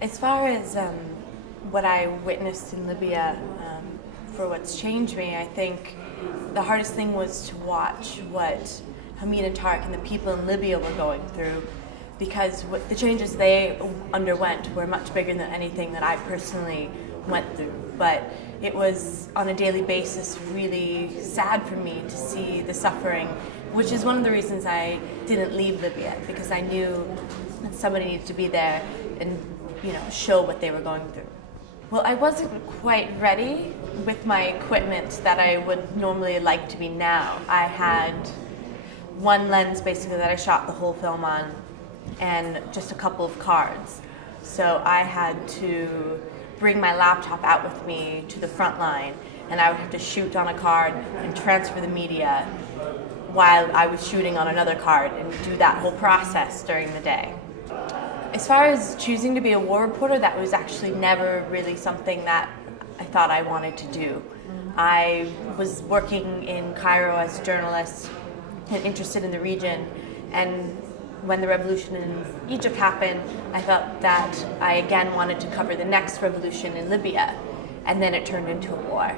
As far as what I witnessed in Libya, for what's changed me, I think the hardest thing was to watch what Hamid and Tariq and the people in Libya were going through, because the changes they underwent were much bigger than anything that I personally went through. But it was on a daily basis really sad for me to see the suffering, which is one of the reasons I didn't leave Libya, because I knew that somebody needed to be there and show what they were going through. Well, I wasn't quite ready with my equipment that I would normally like to be now. I had one lens basically that I shot the whole film on and just a couple of cards. So I had to bring my laptop out with me to the front line, and I would have to shoot on a card and transfer the media while I was shooting on another card and do that whole process during the day. As far as choosing to be a war reporter, that was actually never really something that I thought I wanted to do. I was working in Cairo as a journalist and interested in the region, and when the revolution in Egypt happened, I felt that I again wanted to cover the next revolution in Libya, and then it turned into a war.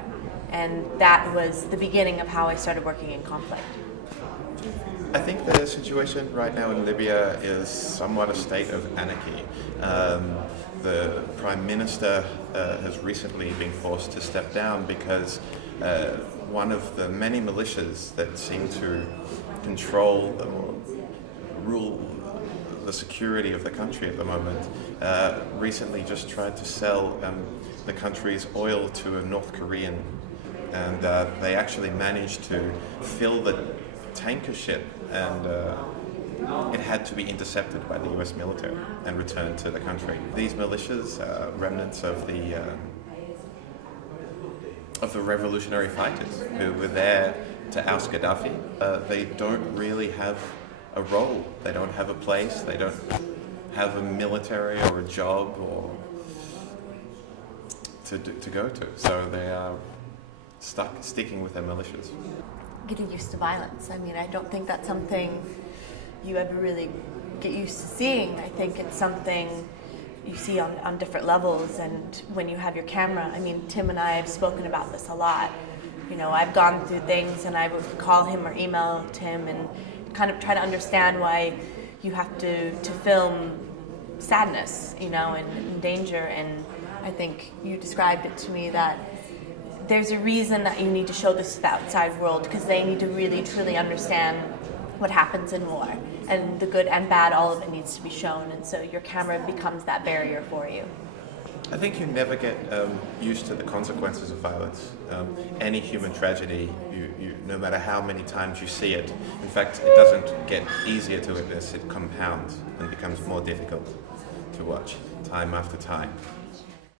And that was the beginning of how I started working in conflict. I think the situation right now in Libya is somewhat a state of anarchy. The Prime Minister has recently been forced to step down because one of the many militias that seem to control or rule the security of the country at the moment recently just tried to sell the country's oil to a North Korean, and they actually managed to fill the tanker ship, and it had to be intercepted by the US military and returned to the country. These militias, remnants of the revolutionary fighters who were there to oust Gaddafi, they don't really have a role. They don't have a place. They don't have a military or a job or to go to. So they are sticking with their militias. Getting used to violence. I mean, I don't think that's something you ever really get used to seeing. I think it's something you see on different levels, and when you have your camera, I mean, Tim and I have spoken about this a lot. I've gone through things and I would call him or email Tim and kind of try to understand why you have to film sadness, and danger. And I think you described it to me that there's a reason that you need to show this to the outside world, because they need to really truly understand what happens in war, and the good and bad, all of it needs to be shown, and so your camera becomes that barrier for you. I think you never get used to the consequences of violence. Any human tragedy, you no matter how many times you see it, in fact, it doesn't get easier to witness, it compounds and becomes more difficult to watch time after time.